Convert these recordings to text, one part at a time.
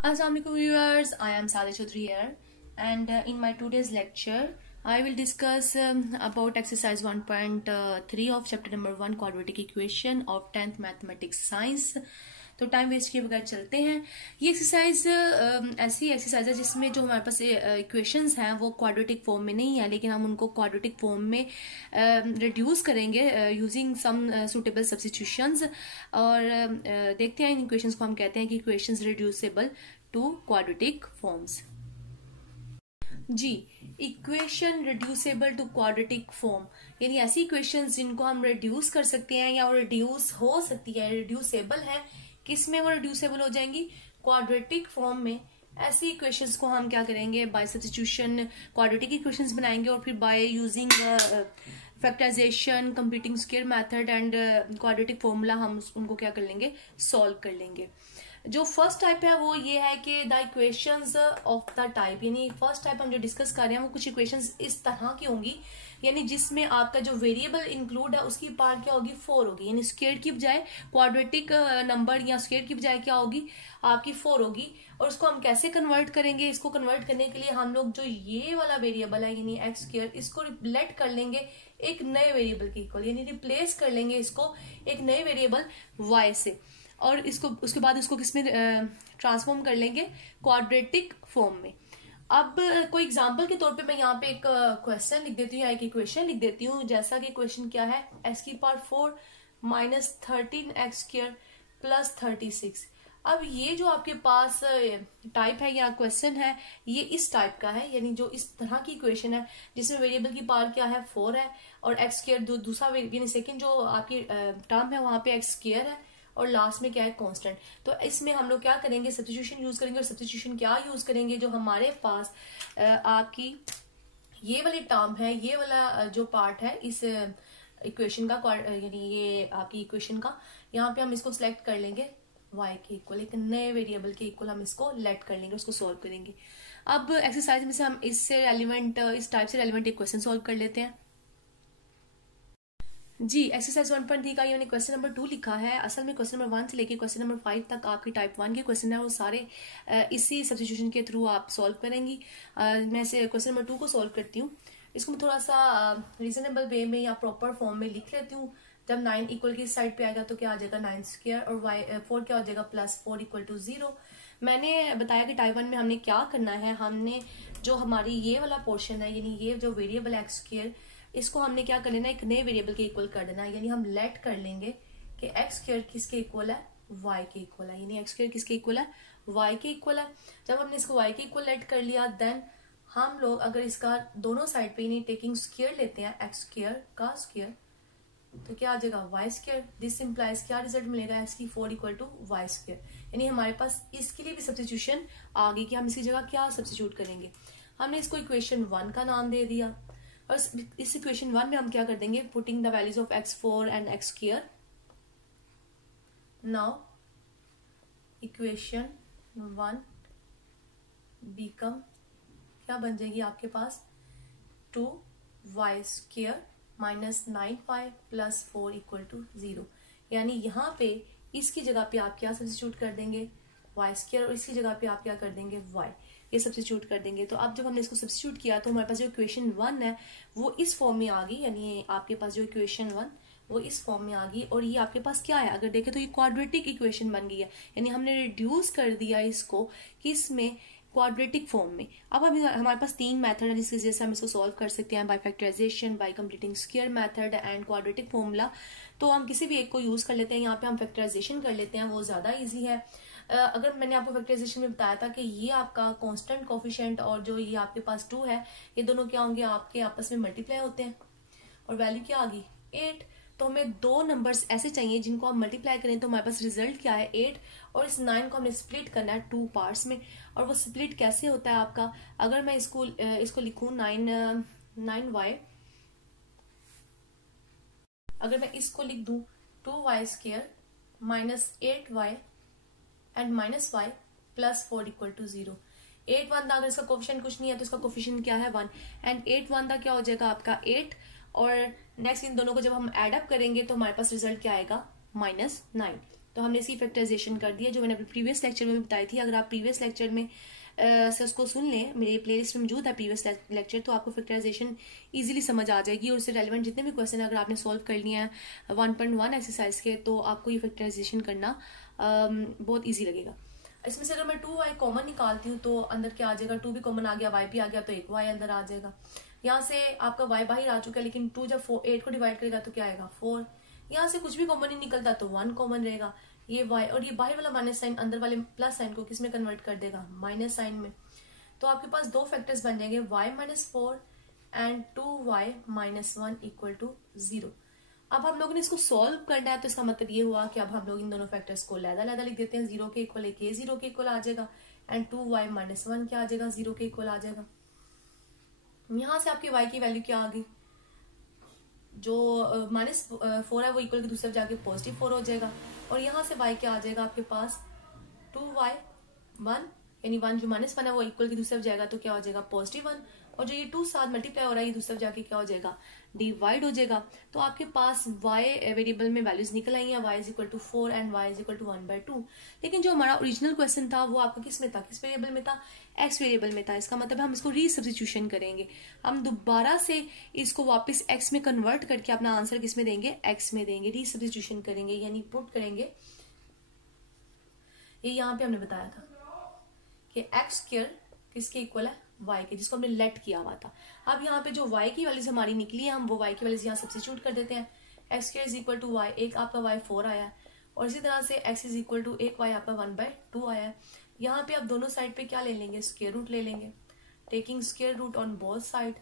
Assalamualaikum viewers, I am Saleh Chaudhary here, and in my today's lecture I will discuss about exercise 1.3 of chapter number 1 quadratic equation of 10th mathematics science। तो time waste किए बगैर चलते हैं। ये exercise ऐसी exercise है जिसमें जो हमारे पास इक्वेशंस हैं वो क्वाड्रेटिक फॉर्म में नहीं है, लेकिन हम उनको क्वाड्रेटिक फॉर्म में रिड्यूस करेंगे यूजिंग सम सुटेबल सब्स्टिट्यूशंस। और देखते हैं इन इक्वेशंस को हम कहते हैं कि equations reducible to quadratic forms. जी, equation reducible to quadratic form यानी ऐसी इक्वेशंस जिनको हम रिड्यूस कर सकते हैं या रिड्यूस हो सकती है, रिड्यूसेबल है। किस में वो रिड्यूसेबल हो जाएंगी? क्वाड्रेटिक फॉर्म में। ऐसी इक्वेशंस को हम क्या करेंगे? बाय सब्स्टिट्यूशन क्वाड्रेटिक इक्वेशंस बनाएंगे और फिर by using factorisation, computing square method and quadratic formula हम उनको क्या कर लेंगे? सॉल्व कर लेंगे। जो फर्स्ट टाइप है वो ये है कि the equations of the type, यानी फर्स्ट टाइप हम जो डिस्कस कर रहे हैं वो कुछ इक्वेशंस इस तरह की होंगी, यानी जिसमें आपका जो वेरिएबल इंक्लूड है उसकी पार्ट क्या होगी? 4 होगी। यानी स्क्वायर की बजाय क्वाड्रेटिक नंबर या स्क्वायर की बजाय क्या होगी? आपकी 4 होगी। और उसको हम कैसे कन्वर्ट करेंगे? इसको कन्वर्ट करने के लिए हम लोग जो ये वाला वेरिएबल है यानी एक्स स्क्वायर, इसको रिप्लेट कर लेंगे एक नए वेरिएबल के इक्वल, यानी रिप्लेस कर लेंगे इसको एक नए वेरिएबल वाई से, और इसको उसके बाद इसको किसमें ट्रांसफॉर्म कर लेंगे? क्वाड्रेटिक फॉर्म में। अब कोई एग्जांपल के तौर पे मैं यहाँ पे एक क्वेश्चन लिख देती हूँ या एक इक्वेशन लिख देती हूँ। जैसा कि क्वेश्चन क्या है? एक्स की power 4 minus 13 x square plus 36। अब ये जो आपके पास टाइप है या क्वेश्चन है ये इस टाइप का है, यानी जो इस तरह की इक्वेशन है जिसमें वेरिएबल की पावर क्या है? 4 है और एक्स स्क्वायर दूसरा यानी सेकेंड जो आपकी टर्म है वहां पे एक्स स्क्वायर है और लास्ट में क्या है? कांस्टेंट। तो इसमें हम लोग क्या करेंगे? सब्स्टिट्यूशन यूज करेंगे। और सब्स्टिट्यूशन क्या यूज करेंगे? जो हमारे पास आपकी ये वाली टर्म है, ये वाला जो पार्ट है इस इक्वेशन का, यानी ये आपकी इक्वेशन का, यहाँ पे हम इसको सिलेक्ट कर लेंगे y के इक्वल, एक नए वेरिएबल के इक्वल हम इसको लेट कर लेंगे, उसको सोल्व करेंगे। अब एक्सरसाइज में से हम इससे रेलिवेंट, इस टाइप से रेलिवेंट इक्वेशन सोल्व कर लेते हैं। जी, एक्सरसाइज 1.3 का यानी क्वेश्चन नंबर 2 लिखा है। असल में क्वेश्चन नंबर 1 से लेके क्वेश्चन नंबर 5 तक आपकी टाइप 1 के क्वेश्चन है वो सारे इसी सब्स्टिट्यूशन के थ्रू आप सॉल्व करेंगी। मैं से क्वेश्चन नंबर 2 को सॉल्व करती हूँ। इसको मैं थोड़ा सा रीजनेबल वे में या प्रॉपर फॉर्म में लिख लेती हूँ। जब 9 इक्वल की साइड पे आएगा तो क्या आ जाएगा? 9 स्क्वायर, और 4 क्या हो जाएगा? Plus 4 equal to 0। मैंने बताया कि टाइप 1 में हमने क्या करना है। हमने जो हमारी ये वाला पोर्शन है यानी ये जो वेरिएबल एक्स स्क्वायर, इसको हमने क्या कर लेना? एक नए वेरिएबल के इक्वल कर देना, यानी हम लेट कर लेंगे कि एक्स स्क्वायर किसके इक्वल है? वाई के इक्वल है। यानी एक्स स्क्वायर किसके इक्वल है? वाई के इक्वल है। जब हमने इसको वाई के इक्वल लेट कर लिया, देन हम लोग अगर इसका दोनों साइड पे यानी टेकिंग स्क्वायर लेते हैं, एक्स स्क्वायर का स्क्वायर, तो क्या आ जाएगा? Y square. दिस इंप्लाइज क्या रिजल्ट मिलेगा? एक्स की 4 इक्वल टू वाई स्क्वायर। यानी हमारे पास इसके लिए भी सब्स्टिट्यूशन आ गई कि हम इसकी जगह क्या सब्स्टिट्यूट करेंगे। हमने इसको इक्वेशन 1 का नाम दे दिया और इस इक्वेशन 1 में हम क्या कर देंगे? Putting the values of x4 and x square. Now equation 1 become क्या बन जाएगी आपके पास? 2y square minus 9y plus 4 equal to 0। यानी यहाँ पे इसकी जगह पे आप क्या सब्स्टिट्यूट कर देंगे? y स्क्वायर, और इसकी जगह पे आप क्या कर देंगे? y। ये सब्स्टिट्यूट कर देंगे। तो अब जब हमने इसको सब्स्टिट्यूट किया तो हमारे पास जो इक्वेशन 1 है वो इस फॉर्म में आ गई, यानी आपके पास जो इक्वेशन 1 वो इस फॉर्म में आ गई। और ये आपके पास क्या है? अगर देखें तो ये क्वाड्रेटिक इक्वेशन बन गई है, यानी हमने रिड्यूस कर दिया इसको किसमें? क्वाड्रेटिक फॉर्म में। अब हमारे पास 3 मेथड है जिसकी वजह से हम इसको सॉल्व कर सकते हैं, by factorisation, by completing square method and quadratic formula. तो हम किसी भी एक को यूज कर लेते हैं। यहाँ पे हम फैक्टराइजेशन कर लेते हैं, वो ज्यादा इजी है। अगर मैंने आपको फैक्टराइजेशन में बताया था कि ये आपका कांस्टेंट कोफिशिएंट और जो ये आपके पास 2 है, ये दोनों क्या होंगे? आपके आपस में मल्टीप्लाई होते हैं और वैल्यू क्या आ गई? 8। तो हमें 2 नंबर्स ऐसे चाहिए जिनको हम मल्टीप्लाई करें तो हमारे पास रिजल्ट क्या है? 8। और इस 9 को हमने स्प्लिट करना है 2 पार्ट्स में। और वो स्प्लिट कैसे होता है आपका? अगर मैं इसको लिखूं 9y, अगर मैं इसको लिख दूं 2y square minus 8y and minus y plus 4 equal to 0। 8 1 अगर इसका कोफिशिएंट कुछ नहीं है तो इसका कोफिशिएंट क्या है? 1। एंड 8 1 क्या हो जाएगा आपका? 8। और नेक्स्ट इन दोनों को जब हम एड अप करेंगे तो हमारे पास रिजल्ट क्या आएगा? -9। तो हमने इसकी फैक्टराइजेशन कर दिया जो मैंने अपने प्रीवियस लेक्चर में बताई थी। अगर आप प्रीवियस लेक्चर में से उसको सुन लें, मेरे प्लेलिस्ट में मौजूद है प्रीवियस लेक्चर, तो आपको फैक्टराइजेशन इजीली समझ आ जाएगी और उससे रेलिवेंट जितने भी क्वेश्चन अगर आपने सॉल्व कर लिए हैं 1.1 एक्सरसाइज के, तो आपको ये फैक्टराइजेशन करना बहुत ईजी लगेगा। इसमें से अगर मैं 2y कॉमन निकालती हूँ तो अंदर क्या आ जाएगा, 2 भी कॉमन आ गया, y भी आ गया, तो एक y अंदर आ जाएगा। यहाँ से आपका y बाहर आ चुका है, लेकिन 2 जब 8 को डिवाइड करेगा तो क्या आएगा 4। यहाँ से कुछ भी कॉमन नहीं निकलता तो 1 कॉमन रहेगा, ये y और ये बाहर वाला माइनस साइन अंदर वाले प्लस साइन को किस में कन्वर्ट कर देगा, माइनस साइन में। तो आपके पास दो फैक्टर्स बन जाएंगे, y-4 एंड 2y - 1 = 0। अब हम लोगों ने इसको सॉल्व करना है, तो इसका मतलब ये हुआ कि अब हम लोग इन दोनों फैक्टर्स को लहदा लिख देते हैं। 0 के इक्वल एक 0 के इक्वल आ जाएगा एंड 2y - 1 क्या आ जाएगा, 0 के इक्वल आ जाएगा। यहां से आपकी y की वैल्यू क्या आ गई, जो -4 है वो इक्वल की दूसरी तरफ जाके +4 हो जाएगा, और यहाँ से y क्या आ जाएगा आपके पास 2y1 यानी 1 जो -1 है वो इक्वल की दूसरी तरफ जाएगा तो क्या हो जाएगा +1, और जो ये 2 साथ मल्टीप्लाई हो रहा है ये दूसरी तरफ जाके क्या हो जाएगा डिवाइड हो जाएगा। तो आपके पास y वेरिएबल में वैल्यूज निकल आई हैं, y = 4 एंड y = 1/2। लेकिन जो हमारा ओरिजिनल क्वेश्चन था वो आपका किस में था, किस वेरिएबल में था, x वेरिएबल में था। इसका मतलब हम इसको रीसब्स्टिट्यूशन करेंगे, हम दोबारा से इसको वापस x में कन्वर्ट करके अपना आंसर किस में देंगे, x में देंगे, रीसब्स्टिट्यूशन करेंगे यानी पुट करेंगे। ये यहाँ पे हमने बताया था कि x² किसके इक्वल है, y के, जिसको हमने लेट किया हुआ था। अब यहाँ पे जो y की वैल्यूज हमारी निकली है, हम वो y की वैल्यूज यहाँ सब्स्टिट्यूट कर देते हैं। x² = y, एक आपका y 4 आया है, और इसी तरह से x = एक y आपका 1/2 आया है। यहाँ पे आप दोनों साइड पे क्या ले लेंगे, स्क्वायर रूट ले लेंगे, taking square root on both side.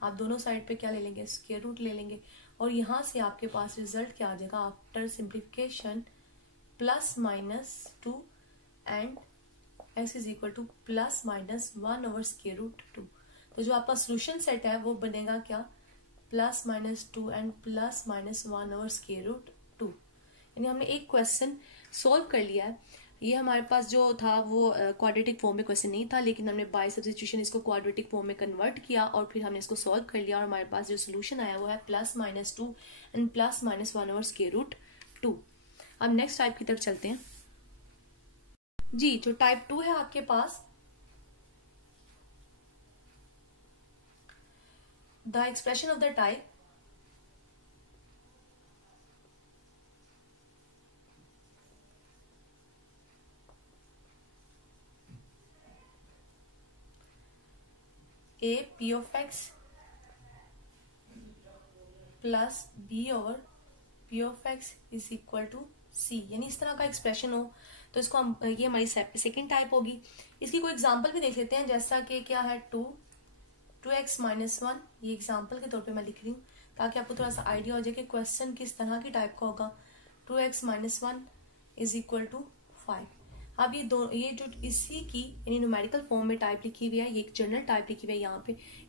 आप दोनों साइड पे क्या ले लेंगे, स्क्वायर रूट ले लेंगे, और यहाँ से आपके पास रिजल्ट क्या आ जाएगा आफ्टर सिंप्लीफिकेशन, +-2 एंड x = +-1/√2। तो जो आपका सोल्यूशन सेट है वो बनेगा क्या, +-2 एंड +-1/√2। यानी हमने एक क्वेश्चन सॉल्व कर लिया है। ये हमारे पास जो था वो क्वाड्रेटिक फॉर्म में क्वेश्चन नहीं था, लेकिन हमने बाय सब्स्टिट्यूशन इसको क्वाड्रेटिक फॉर्म में कन्वर्ट किया और फिर हमने इसको सॉल्व कर लिया, और हमारे पास जो सोल्यूशन आया वो है +-2 एंड +-1/√2। अब नेक्स्ट टाइप की तरफ चलते हैं जी। जो टाइप 2 है आपके पास, the expression of the type a p of x plus b और p of x is equal to c, यानी इस तरह का एक्सप्रेशन हो तो इसको हम, ये हमारी सेकेंड टाइप होगी। इसकी कोई एग्जांपल भी देख लेते हैं, जैसा कि क्या है 2x - 1, ये एग्जांपल के तौर पे मैं लिख रही हूँ ताकि आपको थोड़ा सा आइडिया हो जाए कि क्वेश्चन किस तरह की टाइप का होगा। 2x - 1 is equal to 5। अब ये जो इसी की यानी न्यूमेरिकल फॉर्म में टाइप लिखी हुई है, ये एक जनरल टाइप लिखी हुई है। यहाँ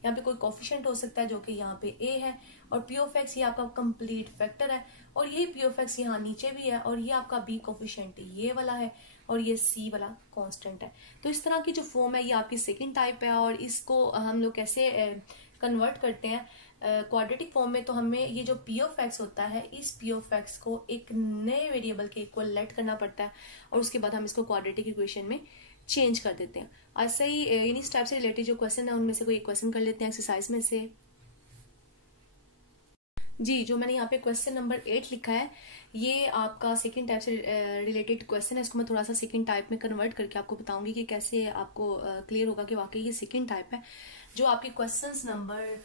पे कोई कोफिशिएंट हो सकता है जो कि यहाँ पे a है, और p of x ये आपका कंप्लीट फैक्टर है, और ये p of x यहाँ नीचे भी है, और ये आपका b कोफिशिएंट ये वाला है, और ये c वाला कांस्टेंट है। तो इस तरह की जो फॉर्म है ये आपकी सेकंड टाइप है, और इसको हम लोग कैसे कन्वर्ट करते हैं क्वाड्रेटिक फॉर्म में। तो हमें ये जो p of x होता है, इस p of x को एक नए वेरिएबल के इक्वल लेट करना पड़ता है, और उसके बाद हम इसको क्वाड्रेटिक इक्वेशन में चेंज कर देते हैं। ऐसे ही इस टाइप से रिलेटेड जो क्वेश्चन है उनमें से कोई क्वेश्चन कर लेते हैं एक्सरसाइज में से जी। जो मैंने यहाँ पे क्वेश्चन नंबर 8 लिखा है, ये आपका सेकंड टाइप से रिलेटेड क्वेश्चन है। इसको मैं थोड़ा सा सेकंड टाइप में कन्वर्ट करके आपको बताऊंगी कि कैसे आपको क्लियर होगा कि वाकई ये सेकंड टाइप है। जो आपके क्वेश्चंस नंबर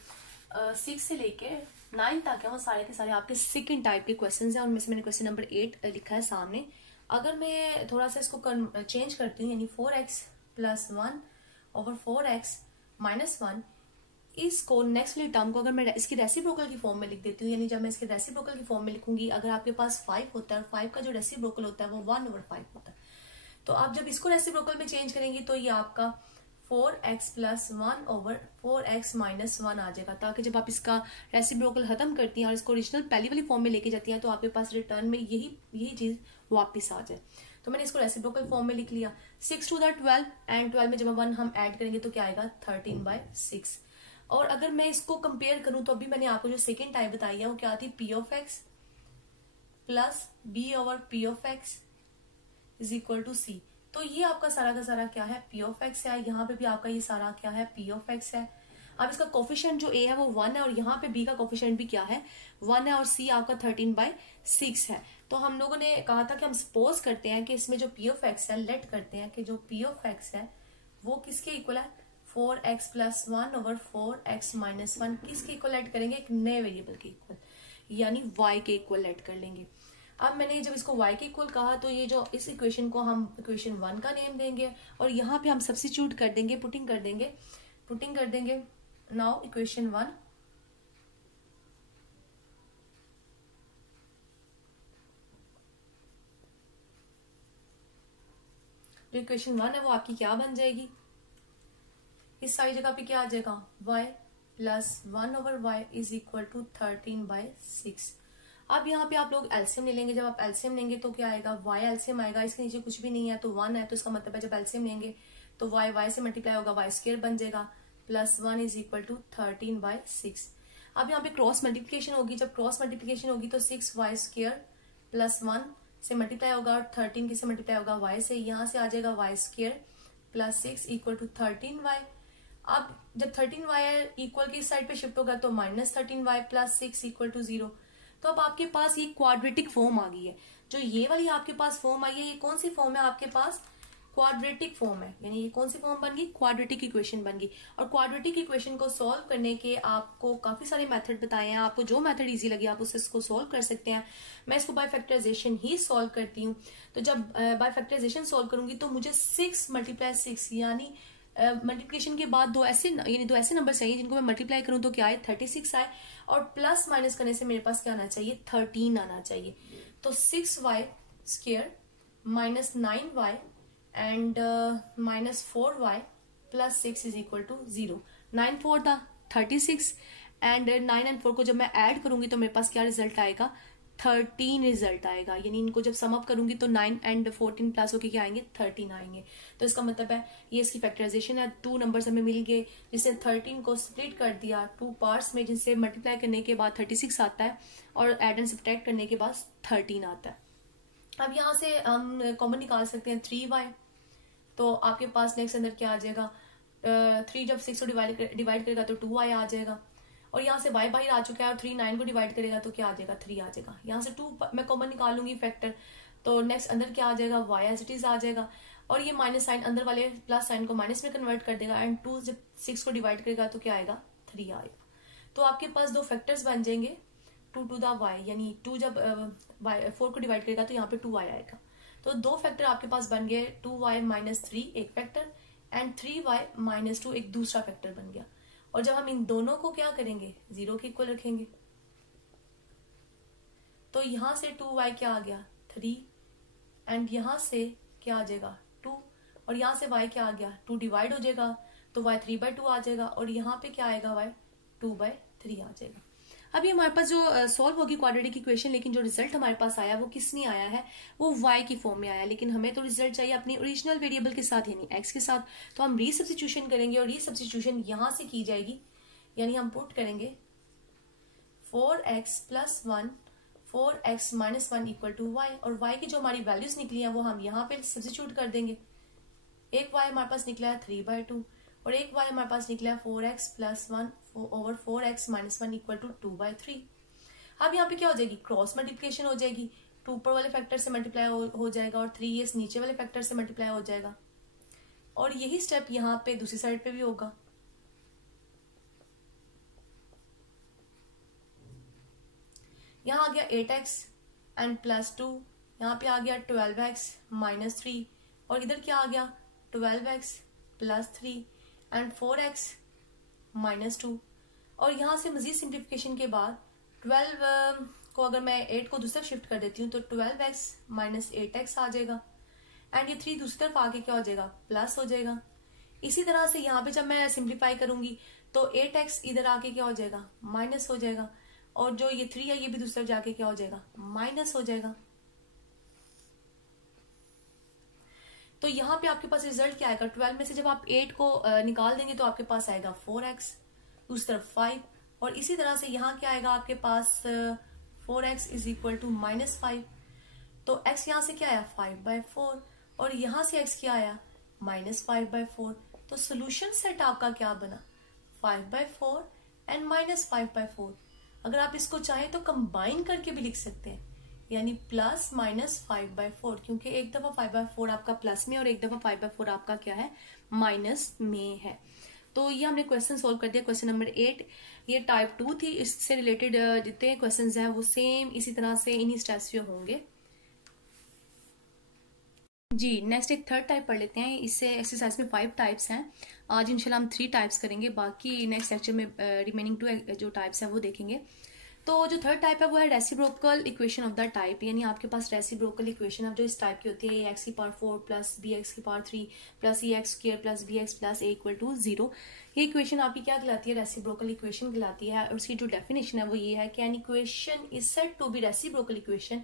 6 से लेके 9 तक है वो सारे के सारे आपके सेकंड टाइप के क्वेश्चंस हैं। उनमें से मैंने क्वेश्चन नंबर 8 लिखा है सामने। अगर मैं थोड़ा सा इसको चेंज करती हूँ, यानी 4x + 1 / 4x - 1, इसको नेक्स्ट वाली टर्म को अगर मैं इसकी रेसिप्रोकल की फॉर्म में लिख देती हूँ, यानी जब मैं इसके रेसिप्रोकल की फॉर्म में लिखूंगी, अगर आपके पास 5 होता है और 5 का जो रेसिप्रोकल होता है वो 1/5 होता है, तो आप जब इसको रेसिप्रोकल में चेंज करेंगी तो ये आपका 4x + 1 / 4x - 1 आ जाएगा, ताकि जब आप इसका रेसिप्रोकल खत्म करती हैं और इसको ओरिजिनल पहली वाली फॉर्म में लेके जाती हैं तो आपके पास रिटर्न में यही चीज वापस आ जाए। तो मैंने इसको रेसिप्रोकल फॉर्म में लिख लिया। 6 to the 12 एंड 12 में जब 1 हम ऐड करेंगे तो क्या आएगा 13/6। और अगर मैं इसको कंपेयर करूं तो अभी मैंने आपको जो सेकेंड टाइप बताई है वो क्या थी, p of x plus b over p of x is equal to c. तो ये आपका सारा का सारा क्या है, पी ऑफ एक्स है। यहाँ पे भी आपका ये सारा क्या है, पी ऑफ एक्स है। अब इसका कोफिशिएंट जो ए है वो 1 है और यहाँ पे बी का कोफिशिएंट भी क्या है, 1 है और सी आपका 13/6 है। तो हम लोगों ने कहा था कि हम सपोज करते हैं कि इसमें जो पी ऑफ एक्स है, लेट करते हैं कि जो पी ऑफ एक्स है वो किसके इक्वल है, 4x + 1 ओवर 4x - 1 किसके इक्वल ऐड करेंगे, एक नए वेरिएबल के इक्वल, यानी y के इक्वल ऐड कर लेंगे। अब मैंने जब इसको y के इक्वल कहा तो ये जो इस इक्वेशन को हम इक्वेशन 1 का नेम देंगे और यहाँ पे हम सब्स्टिट्यूट कर देंगे, पुटिंग कर देंगे। नाउ इक्वेशन 1 जो इक्वेशन 1 है वो आपकी क्या बन जाएगी, इस सारी जगह पे क्या आ जाएगा, y + 1 over y is equal to 13/6। अब यहाँ पे आप लोग एलसीएम ले लेंगे। जब आप एलसीएम लेंगे तो क्या आएगा, y एलसीएम आएगा, इसके नीचे कुछ भी नहीं है तो 1 है, तो इसका मतलब है जब एलसीएम लेंगे तो y से मल्टीप्लाई होगा, y² बन जाएगा, +1 इज इक्वल टू 13/6। अब यहाँ पे क्रॉस मल्टीप्लिकेशन होगी, जब क्रॉस मल्टीप्लिकेशन होगी तो 6y² + 1 से मल्टीप्लाई होगा और 13 किससे मल्टीप्लाई होगा, y से, यहाँ से आ जाएगा y² + 6 इक्वल टू 13y। अब जब 13y इक्वल की साइड पे शिफ्ट होगा तो -13y + 6 इक्वल टू 0। तो अब आपके पास ये क्वाड्रेटिक फॉर्म आ गई है। जो ये वाली आपके पास फॉर्म आई है, ये कौन सी फॉर्म है आपके पास, क्वाड्रेटिक फॉर्म है, यानी ये कौन सी फॉर्म बन गई, क्वाड्रेटिक इक्वेशन बन गई। और क्वाड्रेटिक इक्वेशन को सॉल्व करने के आपको काफी सारे मेथड बताए हैं, आपको जो मेथड इजी लगे आप उससे इसको सॉल्व कर सकते हैं। मैं इसको बाय फैक्टराइजेशन ही सॉल्व करती हूँ। तो जब बाय फैक्टराइजेशन सॉल्व करूंगी तो मुझे 6 × 6 यानी मल्टीप्लिकेशन के बाद दो ऐसे नंबर चाहिए जिनको मैं मल्टीप्लाई करूं तो क्या आए, 36 आए, और प्लस माइनस करने से मेरे पास क्या आना चाहिए, 13 आना चाहिए। तो 6y² - 9y and -4y + 6 is equal to 0। 9 4 था 36 एंड 9 और 4 को जब मैं ऐड करूंगी तो मेरे पास क्या रिजल्ट आएगा, 13 रिजल्ट आएगा। यानी इनको जब सम अप करूंगी तो 9 और 14 प्लस होके क्या आएंगे, 13 आएंगे। तो इसका मतलब है ये इसकी फैक्टराइजेशन है। 2 नंबर्स हमें मिल गए जिससे 13 को स्प्लिट कर दिया 2 पार्ट्स में, जिनसे मल्टीप्लाई करने के बाद 36 आता है और एड एंड सब्ट्रैक्ट करने के बाद 13 आता है। अब यहाँ से हम कॉमन निकाल सकते हैं 3y। तो आपके पास नेक्स्ट अंदर क्या आ जाएगा, 3 जब 6 को डिवाइड करेगा तो 2y आ जाएगा, और यहाँ से y बाहर आ चुका है और 3 9 को डिवाइड करेगा तो क्या आ जाएगा, 3 आ जाएगा। यहाँ से 2 मैं कॉमन निकालूंगी फैक्टर, तो नेक्स्ट अंदर क्या आ जाएगा, y एज इट इज आ जाएगा, और ये माइनस साइन अंदर वाले प्लस साइन को माइनस में कन्वर्ट कर देगा, एंड 2 जब 6 को डिवाइड करेगा तो क्या आएगा, 3 आएगा। तो आपके पास 2 फैक्टर्स बन जाएंगे 2 to the y, यानी 2 जब 4 को डिवाइड करेगा तो यहाँ पे 2y आएगा। तो 2 फैक्टर आपके पास बन गए, 2y - 3 एक फैक्टर एंड 3y - 2 एक दूसरा फैक्टर बन गया। और जब हम इन दोनों को क्या करेंगे, 0 के इक्वल रखेंगे, तो यहां से 2y क्या आ गया, 3, एंड यहां से क्या आ जाएगा, 2, और यहां से y क्या आ गया, 2 डिवाइड हो जाएगा तो y 3/2 आ जाएगा, और यहाँ पे क्या आएगा, y 2/3 आ जाएगा। अभी हमारे पास जो सॉल्व होगी क्वाड्रेटिक इक्वेशन, लेकिन जो रिजल्ट हमारे पास आया वो किस में आया है, वो y की फॉर्म में आया, लेकिन हमें तो रिजल्ट चाहिए अपनी ओरिजिनल वेरिएबल के साथ, यानी x के साथ। तो हम रीसब्स्टिट्यूशन करेंगे, और रीसब्स्टिट्यूशन यहां से की जाएगी, यानी हम पुट करेंगे 4x + 1 4x - 1 equal to y, और y की जो हमारी वैल्यूज निकली है वो हम यहाँ पे सब्स्टिट्यूट कर देंगे। एक y हमारे पास निकला है 3/2 और एक y हमारे पास निकला है 4x + 1 over 4x - 1 equal to 2/3। अब यहाँ पे क्या हो जाएगी, क्रॉस मल्टीप्लिकेशन हो जाएगी, 2 ऊपर वाले फैक्टर से मल्टीप्लाई हो जाएगा और 3 इस नीचे वाले फैक्टर से मल्टीप्लाई हो जाएगा, और यही स्टेप यहाँ पे दूसरी साइड पे भी होगा। यहाँ आ गया 8x एंड +2, यहाँ पे आ गया 12x - 3, और इधर क्या आ गया 12x + 3 एंड 4x - 2, और यहाँ से मजीद सिंप्लीफिकेशन के बाद 12 को अगर मैं 8 को दूसरी तरफ शिफ्ट कर देती हूँ तो 12x - 8x आ जाएगा, एंड ये 3 दूसरी तरफ आके क्या हो जाएगा, प्लस हो जाएगा। इसी तरह से यहाँ पे जब मैं सिंप्लीफाई करूंगी तो 8x इधर आके क्या हो जाएगा, माइनस हो जाएगा, और जो ये 3 है ये भी दूसरी तरफ जाके क्या हो जाएगा, माइनस हो जाएगा। तो यहाँ पे आपके पास रिजल्ट क्या आएगा, 12 में से जब आप 8 को निकाल देंगे तो आपके पास आएगा 4x, दूसरी तरफ 5, और इसी तरह से यहाँ क्या आएगा आपके पास 4x इज इक्वल टू -5। तो x यहाँ से क्या आया 5/4 और यहाँ से x क्या आया -5/4। तो सोल्यूशन सेट आपका क्या बना 5/4 एंड -5/4। अगर आप इसको चाहें तो कंबाइन करके भी लिख सकते हैं, यानी प्लस माइनस 5/4, क्योंकि एक दफा 5/4 आपका प्लस में और एक दफा 5/4 आपका क्या है माइनस में है। तो ये हमने क्वेश्चन सोल्व कर दिया, क्वेश्चन नंबर 8। ये टाइप 2 थी, इससे रिलेटेड जितने क्वेश्चन हैं वो सेम इसी तरह से इन्हीं स्टेप्स पे होंगे। जी नेक्स्ट एक थर्ड टाइप पढ़ लेते हैं। इससे एक्सरसाइज में 5 टाइप्स हैं। आज इंशाल्लाह हम 3 टाइप्स करेंगे, बाकी नेक्स्ट लेक्चर में रिमेनिंग 2 जो टाइप्स हैं वो देखेंगे। तो जो थर्ड टाइप है वो है reciprocal equation of the type, यानी आपके पास रेसिप्रोकल इक्वेशन अब जो इस टाइप की होती है ए एक्स की पावर 4 प्लस बी एक्स की power 3 plus e x square plus b x plus a equal to 0। ये इक्वेशन आपकी क्या कहलाती है रेसिप्रोकल इक्वेशन कहलाती है। और उसकी जो डेफिनेशन है वो ये है कि an equation is said to be reciprocal equation,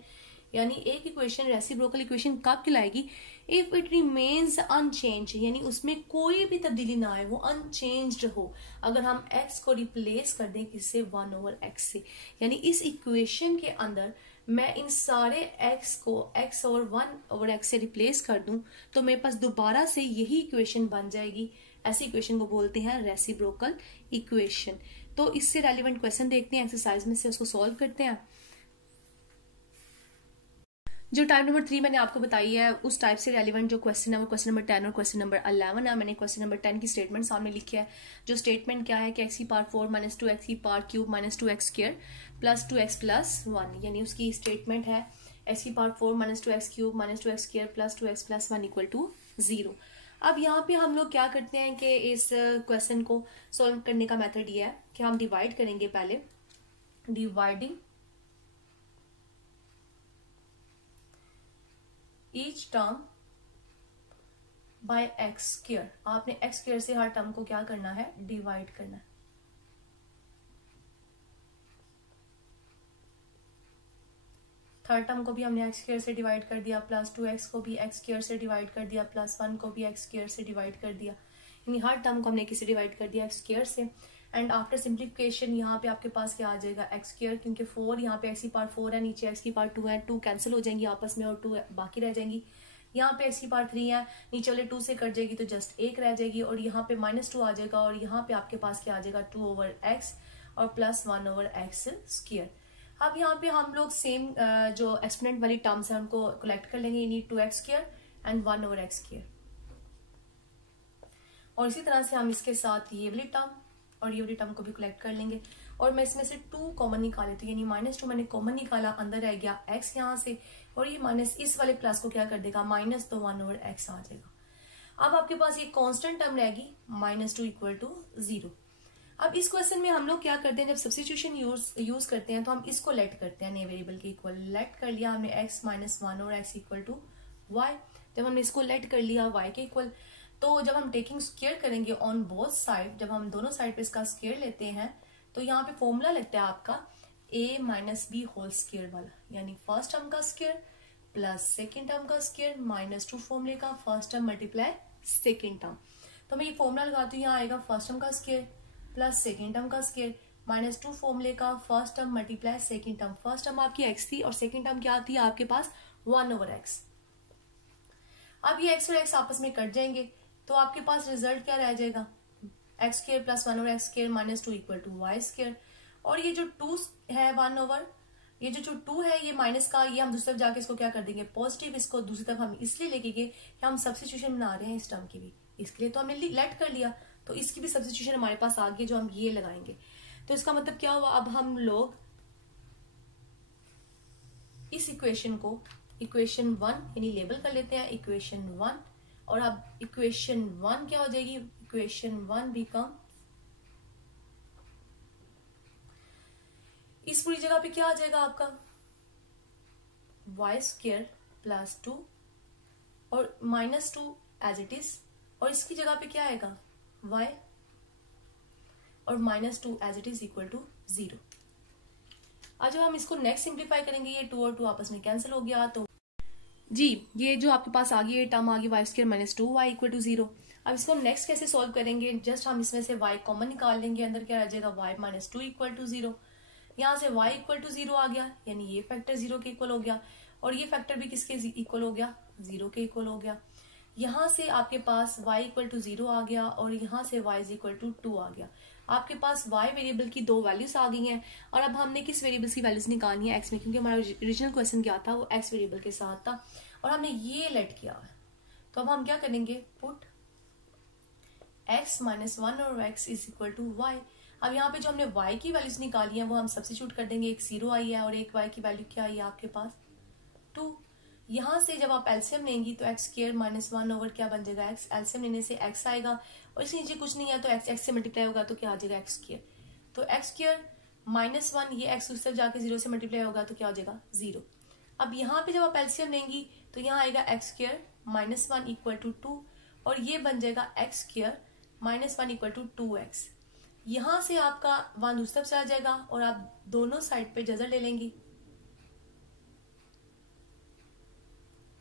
यानी एक इक्वेशन रेसिप्रोकल इक्वेशन कब कहलाएगी इफ इट रिमेन्स अनचेंज, यानी उसमें कोई भी तब्दीली ना आए, वो अनचेंज्ड हो। अगर हम x को रिप्लेस कर दें किससे 1/x से, यानी इस इक्वेशन के अंदर मैं इन सारे x को x और 1/x से रिप्लेस कर दूं तो मेरे पास दोबारा से यही इक्वेशन बन जाएगी। ऐसी इक्वेशन को बोलते हैं रेसिप्रोकल इक्वेशन। तो इससे रेलिवेंट क्वेश्चन देखते हैं एक्सरसाइज में से, उसको सॉल्व करते हैं। जो टाइप नंबर 3 मैंने आपको बताई है उस टाइप से रेलिवेंट जो क्वेश्चन है वो क्वेश्चन नंबर 10 और क्वेश्चन नंबर 11 है। मैंने क्वेश्चन नंबर 10 की स्टेटमेंट सामने लिखी है। जो स्टेटमेंट क्या है कि x की पावर 4 माइनस 2x की power cube minus 2x square plus 2x plus 1, यानी उसकी स्टेटमेंट है x की power 4 minus 2x cube minus 2x square plus 2x plus 1 equal to 0। अब यहाँ पे हम लोग क्या करते हैं कि इस क्वेश्चन को सोल्व करने का मेथड ये है कि हम डिवाइड करेंगे। पहले dividing each term by x square, आपने x square से हर टर्म को क्या करना है डिवाइड करना है। थर्ड टर्म को भी हमने x square से डिवाइड कर दिया, प्लस 2x को भी x square से डिवाइड कर दिया, प्लस 1 को भी x square से डिवाइड कर दिया, यानी हर टर्म को हमने किससे डिवाइड कर दिया x square से। एंड आफ्टर सिंप्लीफिकेशन यहाँ पे आपके पास क्या आ जाएगा x square, क्योंकि 4 यहाँ पे x की पावर 4 है, नीचे x की पावर 2 है, 2 कैंसिल हो जाएंगी आपस में और 2 बाकी रह जाएंगी। यहाँ पे x की पावर 3 है, नीचे वाले 2 से कट जाएगी तो जस्ट 1 रह जाएगी और यहाँ पे -2 आ जाएगा और यहाँ पे आपके पास क्या आ जाएगा 2/x और प्लस 1/x स्क्वायर। अब यहाँ पे हम लोग सेम जो एक्सपोनेंट वाली टर्म्स है उनको कलेक्ट कर लेंगे, यानी 2x square and 1/x square. और इसी तरह से हम इसके साथ ये वाली टर्म और ये वाली टर्म को भी कलेक्ट कर लेंगे। और मैं इसमें से 2 कॉमन निकाल लेती हूँ, यानी -2 मैंने कॉमन निकाला, अंदर रह गया x यहाँ से और ये माइनस इस वाले प्लस को क्या कर देगा माइनस, तो 1/x आ जाएगा। अब आपके पास ये कांस्टेंट टर्म रहेगी -2 इक्वल टू 0। अब इस क्वेश्चन में हम लोग क्या करते हैं, जब सब्स्टिट्यूशन यूज करते हैं तो हम इसको लेट करते हैं, नए वेरिएबल के इक्वल लेट कर लिया हमने x minus 1/x equal to y। जब हमने इसको लेट कर लिया y के इक्वल, तो जब हम टेकिंग स्क्वायर करेंगे ऑन बोथ साइड, जब हम दोनों साइड पे इसका स्क्वायर लेते हैं तो यहाँ पे फॉर्मूला लगता है आपका a minus b whole square वाला, यानी फर्स्ट टर्म का स्क्वायर प्लस सेकेंड टर्म का स्क्वायर -2 फॉर्मूले का first term multiply second term. तो मैं ये फॉर्मूला लगाती हूँ, यहाँ आएगा फर्स्ट टर्म का स्क्वायर प्लस सेकेंड टर्म का स्क्वायर -2 फॉर्मूले का first term multiply second term. First term आपकी x थी और सेकेंड टर्म क्या थी आपके पास 1/x। अब ये x और x आपस में कट जाएंगे तो आपके पास रिजल्ट क्या रह जाएगा x square plus 1/x square -2 equal to y square. और ये जो 2 है 1/, ये जो 2 है ये माइनस का, ये हम दूसरी तरफ जाके इसको क्या कर देंगे पॉजिटिव, इसको दूसरी तरफ हम इसलिए लेके गए कि हम सब्स्टिट्यूशन बना रहे हैं इस टर्म की भी, इसके लिए तो हमने लेट कर लिया, तो इसकी भी सब्स्टिट्यूशन हमारे पास आ गई जो हम ये लगाएंगे। तो इसका मतलब क्या हुआ, अब हम लोग इस इक्वेशन को इक्वेशन 1 यानी लेबल कर लेते हैं इक्वेशन 1। और अब इक्वेशन 1 क्या हो जाएगी, इक्वेशन 1 बिकम, इस पूरी जगह पे क्या आ जाएगा आपका y स्क्वायर प्लस 2 और -2 एज इट इज, और इसकी जगह पे क्या आएगा y और -2 as it is equal to 0। आज जब हम इसको नेक्स्ट सिंप्लीफाई करेंगे ये 2 और 2 आपस में कैंसिल हो गया, तो जी ये जो आपके पास आ गई ये टर्म आ गई y square -2 y equal to 0। अब इसको हम नेक्स्ट कैसे सॉल्व करेंगे, जस्ट हम इसमें से y कॉमन निकाल लेंगे, अंदर क्या रह जाएगा y -2 इक्वल टू 0। यहाँ से y इक्वल टू 0 आ गया, यानी ये फैक्टर 0 के इक्वल हो गया। और ये फैक्टर भी किसके इक्वल हो गया, 0 के इक्वल हो गया। यहाँ से आपके पास y इक्वल टू 0 आ गया और यहाँ से y इक्वल टू 2 आ गया। आपके पास y वेरिएबल की 2 वैल्यूज आ गई हैं और अब हमने किस वेरिएबल की वैल्यूज निकालनी है, x में, क्योंकि हमारा ओरिजिनल क्वेश्चन क्या था, वो x वेरिएबल के साथ था और हमने ये लेट किया। तो अब हम क्या करेंगे, पुट x माइनस 1 और x is equal to y। अब यहाँ पे जो हमने y की वैल्यूज निकाली है वो हम सब्स्टिट्यूट कर देंगे। एक 0 आई है और एक y की वैल्यू क्या आई है आपके पास, 2। यहाँ से जब आप एलसीएम लेंगी तो एक्स स्क्वायर माइनस 1 ओवर क्या बन जाएगा, एक्स। एलसीएम लेने से एक्स आएगा और इसके नीचे कुछ नहीं है तो एक्स एक्स से मल्टीप्लाई होगा तो क्या आ जाएगा, एक्स स्क्वायर। तो एक्स स्क्वायर माइनस 1, ये एक्स उस तरफ जाके 0 से मल्टीप्लाई होगा तो क्या हो जाएगा, 0। अब यहाँ पे जब आप एलसीएम लेंगी तो यहाँ आएगा x square minus 1 equal to 2 और ये बन जाएगा x square minus 1 equal to 2x। यहाँ से आपका 1 उस तरफ से आ जाएगा और आप दोनों साइड पे जजर ले लेंगी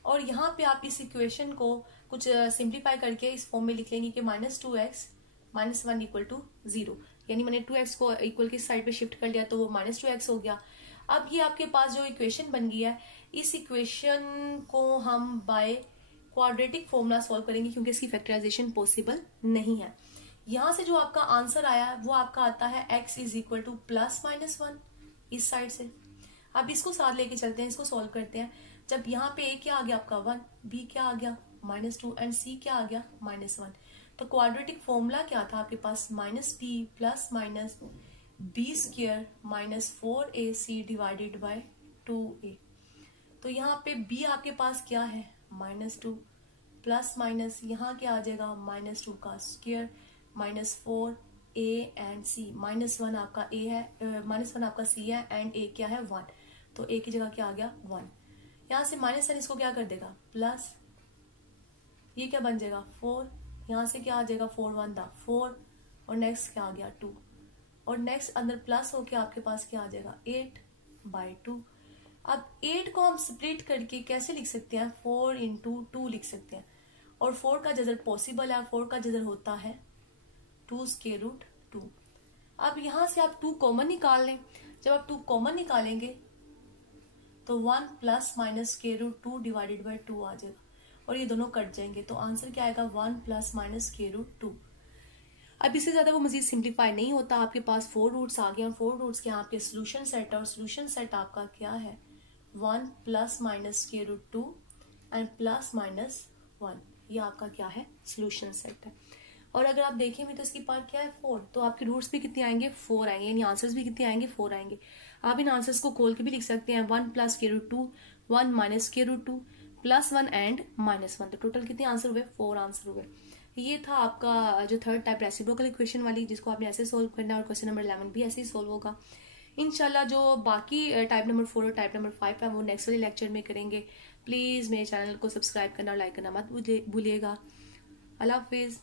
और यहाँ पे आप इस इक्वेशन को कुछ सिंप्लीफाई करके इस फॉर्म में लिख लेंगे कि minus 2x minus 1 equal to 0, यानी मैंने 2x को इक्वल की साइड पे शिफ्ट कर लिया तो वो माइनस 2x हो गया। अब ये आपके पास जो इक्वेशन बन गई है, इस इक्वेशन को हम बाय क्वाड्रेटिक फॉर्मूला सॉल्व करेंगे क्योंकि इसकी फैक्टराइजेशन पॉसिबल नहीं है। यहाँ से जो आपका आंसर आया वो आपका आता है x is equal two plus minus 1 इस साइड से। अब इसको साथ लेके चलते हैं, इसको सॉल्व करते हैं। जब यहाँ पे a क्या आ गया आपका 1, b क्या आ गया -2 एंड c क्या आ गया -1। तो क्वाड्रेटिक फॉर्मूला क्या था आपके पास, minus b plus minus b square minus 4ac divided by 2a। तो यहाँ पे b आपके पास क्या है -2 प्लस माइनस यहाँ क्या आ जाएगा -2 का square minus 4a and c। -1 आपका a है, -1 आपका c है एंड a क्या है 1, तो a की जगह क्या आ गया 1। यहाँ से माइनस साइन इसको क्या कर देगा प्लस, ये क्या बन जाएगा 4, यहाँ से क्या आ जाएगा 4 1 था 4 और नेक्स्ट क्या आ गया 2 और नेक्स्ट अंदर प्लस होके आपके पास क्या आ जाएगा 8/2। अब 8 को हम स्प्लिट करके कैसे लिख सकते हैं, 4 इंटू 2 लिख सकते हैं और 4 का जजर पॉसिबल है, 4 का जजर होता है 2 स्क्वायर रूट 2। अब यहाँ से आप 2 कॉमन निकाल लें। जब आप 2 कॉमन निकालेंगे तो 1 plus minus square root 2 divided by 2 आ जाएगा और ये दोनों कट जाएंगे तो आंसर क्या आएगा 1 प्लस माइनस स्क्वायर रूट 2। अब इससे ज्यादा वो मजीद सिंप्लीफाई नहीं होता। आपके पास 4 रूट्स आ गए और 4 रूट्स के यहाँ पे सोल्यूशन सेट है और सोल्यूशन सेट आपका क्या है 1 plus minus square root 2 and plus minus 1, ये आपका क्या है सोल्यूशन सेट है। और अगर आप देखें भी तो इसकी पार्ट क्या है 4, तो आपके रूट्स भी कितने आएंगे 4 आएंगे, यानी आंसर्स भी कितने आएंगे 4 आएंगे। आप इन आंसर्स को खोल के भी लिख सकते हैं 1 plus square root 2 1 minus square root 2 plus 1 and -1, तो टोटल कितने आंसर हुए 4 आंसर हुए। ये था आपका जो थर्ड टाइप रेसिप्रोकल इक्वेशन वाली, जिसको आपने ऐसे सोल्व करना है और क्वेश्चन नंबर 11 भी ऐसे ही सोल्व होगा इंशाल्लाह। जो बाकी टाइप नंबर 4 और टाइप नंबर 5 है वो नेक्स्ट वाले लेक्चर में करेंगे। प्लीज मेरे चैनल को सब्सक्राइब करना और लाइक करना मत भूलिएगा। अल्लाह हाफिज।